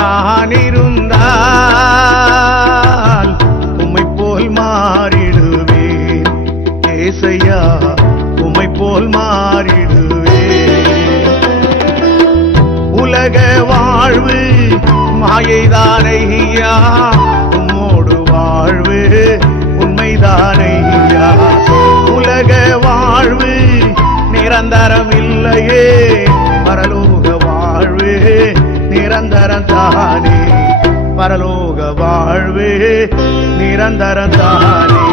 நான் இருந்தால் உம்மை போல் மாறிடுவேன் ஏசையா, உம்மை போல் மாறிடுவேன். உலக வாழ்வு மாயைதானையா, உம்மோடு வாழ்வு உண்மைதானையா. உலக வாழ்வு நிரந்தரம் இல்லையே, பரலோக வாழ்வு நிரந்தரம் தானே, பரலோக வாழ்வு நிரந்தரம் தானே.